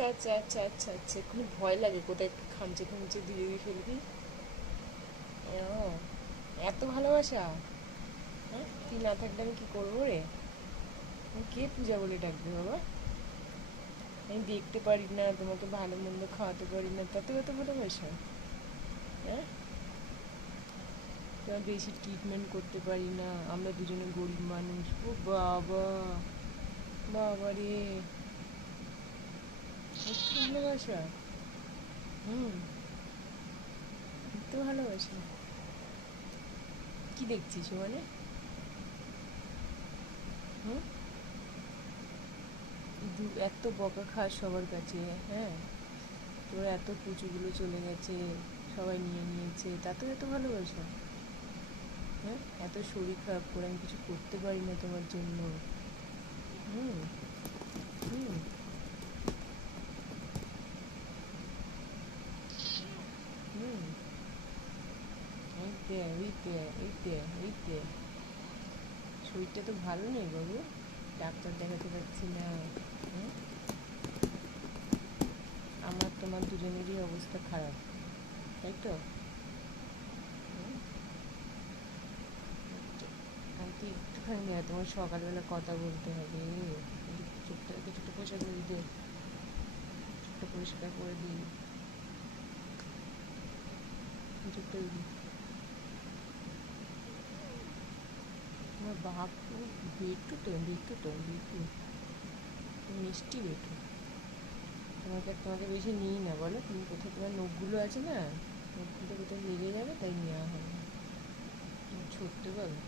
আচ্ছা আচ্ছা আচ্ছা আচ্ছা আচ্ছা, কোনো ভয় লাগে কোথায় একটু খামচে খামচে দিয়ে দিয়ে ফেলবি? ও, এত ভালোবাসা? হ্যাঁ, তুই না থাকলে আমি কি করবো রে? আমি কে পূজা বলে ডাকবে বাবা? আমি দেখতে পারি না, তোমাকে ভালো মন্দ খাওয়াতে পারি না, তাতে এত ভালোবাসা? হ্যাঁ, তোমার বেশি ট্রিটমেন্ট করতে পারি না, আমরা দুজনে গরিব মানুষ। ও বাবা, বাবা রে, এত ভালোবাসা? হুম, এত ভালোবাসা? কি দেখছিস মানে? হুম, এত বকা খাস সবার কাছে? হ্যাঁ, তোর এত পুচুগুলো চলে গেছে, সবাই নিয়ে নিয়েছে, তাতেও এত ভালোবাসা? হ্যাঁ, এত শরীর খারাপ করে আমি কিছু করতে পারি না তোমার জন্য? হুম, হুম, হুম, এই দে, ওই দে, এই দে, এই দে। শরীরটা তো ভালো নেই বাবু, ডাক্তার দেখাতে পারছি না। হুম, আমার তোমার দুজনেরই অবস্থা খারাপ, তাই তো? হুম, আন্টি একটুখানি না, তোমার সকালবেলা কথা বলতে হবে। চোখটা কিছুটা পয়সা করে দে, চোখটা পরিষ্কার করে দিই, চোখটা। আমার বাপ বেটু তো, বেটু তো, বেটু, মিষ্টি বেটু। তোমাকে বেশি নিই না বলো, তুমি কোথায় তোমার নখগুলো আছে না, নখগুলো কোথায় লেগে যাবে, তাই নেওয়া হয় না। তুমি ছোট্ট বলো।